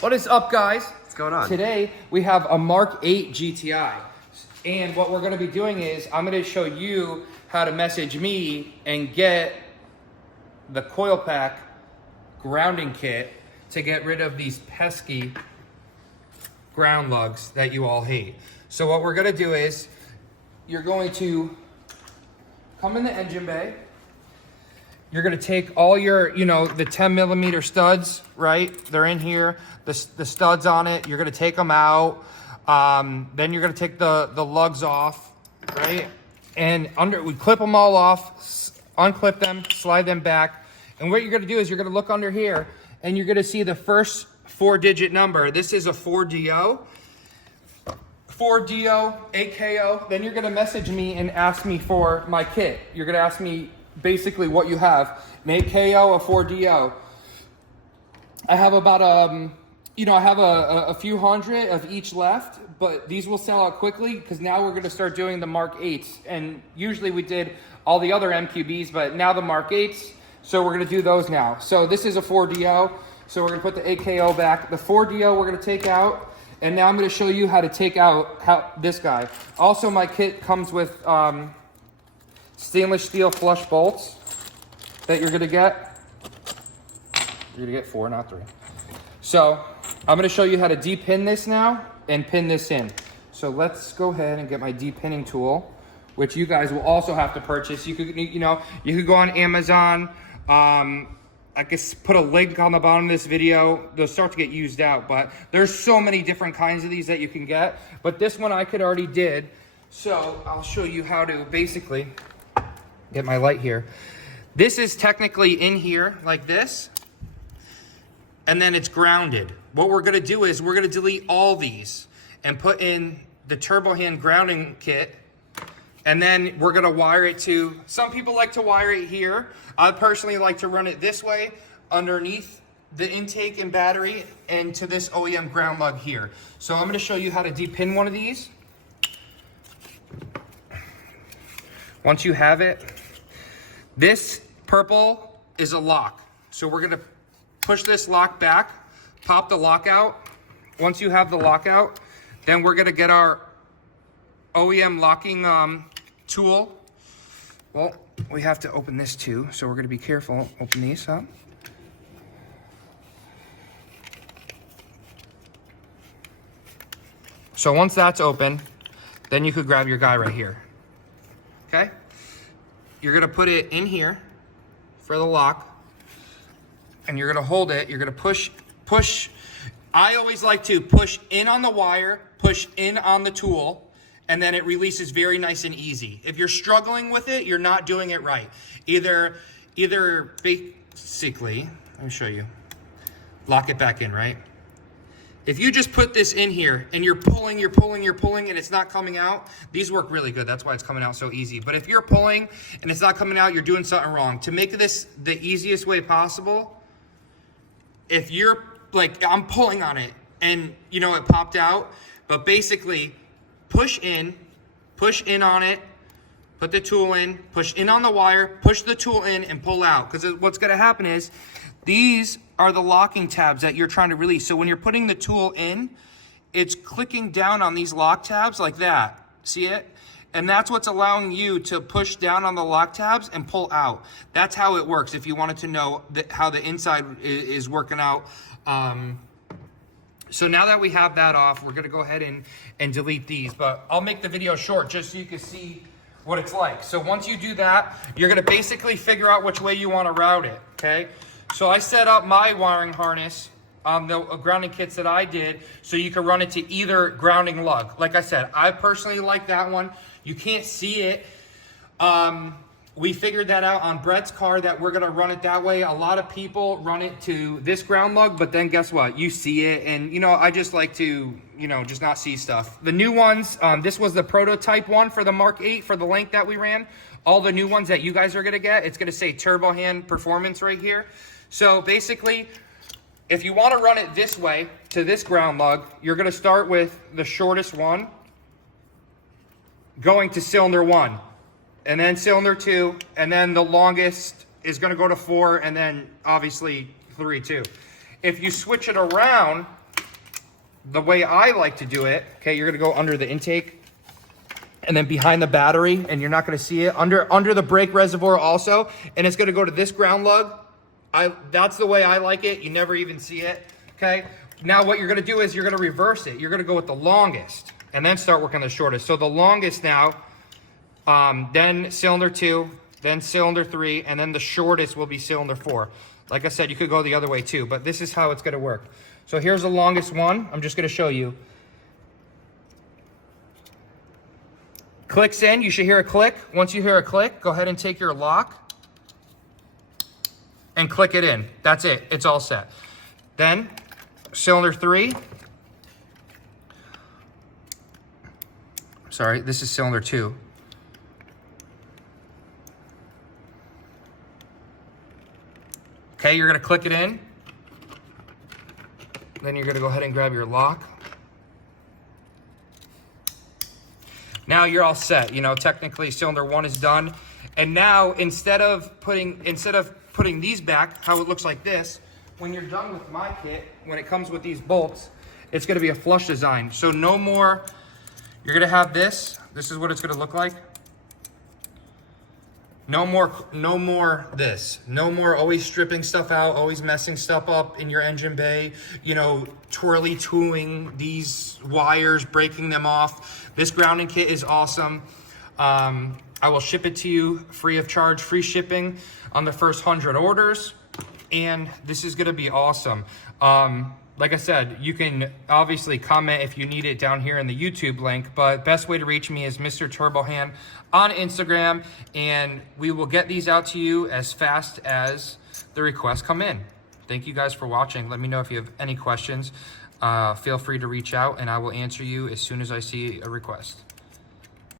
What is up, guys? What's going on? Today we have a MK8 GTI, and what we're going to be doing is I'm going to show you how to message me and get the coil pack grounding kit to get rid of these pesky ground lugs that you all hate. So what we're going to do is you're going to come in the engine bay. You're gonna take all your, the 10mm studs, right? They're in here, the studs on it. You're gonna take them out. Then you're gonna take the lugs off, right? And we clip them all off, unclip them, slide them back. And what you're gonna do is you're gonna look under here and you're gonna see the first 4-digit number. This is a 4DO. 4DO, AKO. Then you're gonna message me and ask me for my kit. You're gonna ask me basically what you have, an AKO, a 4DO. I have about I have a few hundred of each left, but these will sell out quickly because now we're gonna start doing the MK8s. And usually we did all the other MQBs, but now the MK8s, so we're gonna do those now. So this is a 4DO, so we're gonna put the AKO back. The 4DO we're gonna take out, and now I'm gonna show you how to take out this guy. Also, my kit comes with stainless steel flush bolts that you're gonna get. You're gonna get 4, not 3. So I'm gonna show you how to de-pin this now and pin this in. So let's go ahead and get my de-pinning tool, which you guys will also have to purchase. You could, you could go on Amazon. I guess put a link on the bottom of this video. They'll start to get used out, but there's so many different kinds of these that you can get. But this one I could already did. So I'll show you how to basically get my light here. This is technically in here like this, and then it's grounded. What we're gonna do is we're gonna delete all these and put in the TURBOHAND grounding kit, and then we're gonna wire it to, some people like to wire it here. I personally like to run it this way underneath the intake and battery and to this OEM ground lug here. So I'm gonna show you how to de-pin one of these. Once you have it, this purple is a lock. So we're gonna push this lock back, pop the lock out. Once you have the lock out, then we're gonna get our OEM locking tool. Well, we have to open this too, so we're gonna be careful. Open these up. So once that's open, then you could grab your guy right here. Okay? You're gonna put it in here for the lock, and you're gonna hold it. You're gonna push. I always like to push in on the wire, push in on the tool, and then it releases very nice and easy. If you're struggling with it, you're not doing it right. Either basically, let me show you. Lock it back in, right? If you just put this in here and you're pulling and it's not coming out, these work really good. That's why it's coming out so easy. But if you're pulling and it's not coming out, you're doing something wrong. To make this the easiest way possible, if you're like, I'm pulling on it and it popped out, but basically push in on it, put the tool in, push in on the wire, push the tool in and pull out. Because what's gonna happen is these are the locking tabs that you're trying to release. So when you're putting the tool in, it's clicking down on these lock tabs like that. See it? And that's what's allowing you to push down on the lock tabs and pull out. That's how it works if you wanted to know how the inside is working out. So now that we have that off, we're gonna go ahead and delete these, but I'll make the video short just so you can see what it's like. So once you do that, you're gonna basically figure out which way you wanna route it, okay? So I set up my wiring harness, the grounding kits that I did, so you can run it to either grounding lug. Like I said, I personally like that one. You can't see it. We figured that out on Brett's car that we're gonna run it that way. A lot of people run it to this ground lug, but then guess what? You see it, and I just like to, just not see stuff. The new ones, this was the prototype one for the MK8 for the length that we ran. All the new ones that you guys are gonna get, it's gonna say TURBOHAND Performance right here. So basically, if you wanna run it this way to this ground lug, you're gonna start with the shortest one, going to cylinder 1. And then cylinder 2, and then the longest is going to go to 4, and then obviously 3 too. If you switch it around, the way I like to do it, okay, you're gonna go under the intake and then behind the battery, and you're not gonna see it, under the brake reservoir also, and it's gonna go to this ground lug. That's the way I like it. You never even see it, okay? Now what you're gonna do is you're gonna reverse it. You're gonna go with the longest and then start working the shortest. So the longest now, then cylinder 2, then cylinder 3, and then the shortest will be cylinder 4. Like I said, you could go the other way too, but this is how it's gonna work. So here's the longest one. I'm just gonna show you. Clicks in, you should hear a click. Once you hear a click, go ahead and take your lock and click it in. That's it, it's all set. Then, cylinder 3. Sorry, this is cylinder 2. Okay, you're gonna click it in. Then you're gonna go ahead and grab your lock. Now you're all set. You know, technically cylinder 1 is done. And now instead of putting these back, how it looks like this, when you're done with my kit, when it comes with these bolts, it's gonna be a flush design. So no more, you're gonna have this. This is what it's gonna look like. No more this. No more always stripping stuff out, always messing stuff up in your engine bay, you know, twirly tooling these wires, breaking them off. This grounding kit is awesome. I will ship it to you free of charge, free shipping on the first 100 orders. And this is gonna be awesome. Like I said, you can obviously comment if you need it down here in the YouTube link, but best way to reach me is Mr. TurboHand on Instagram, and we will get these out to you as fast as the requests come in. Thank you guys for watching. Let me know if you have any questions. Feel free to reach out and I will answer you as soon as I see a request.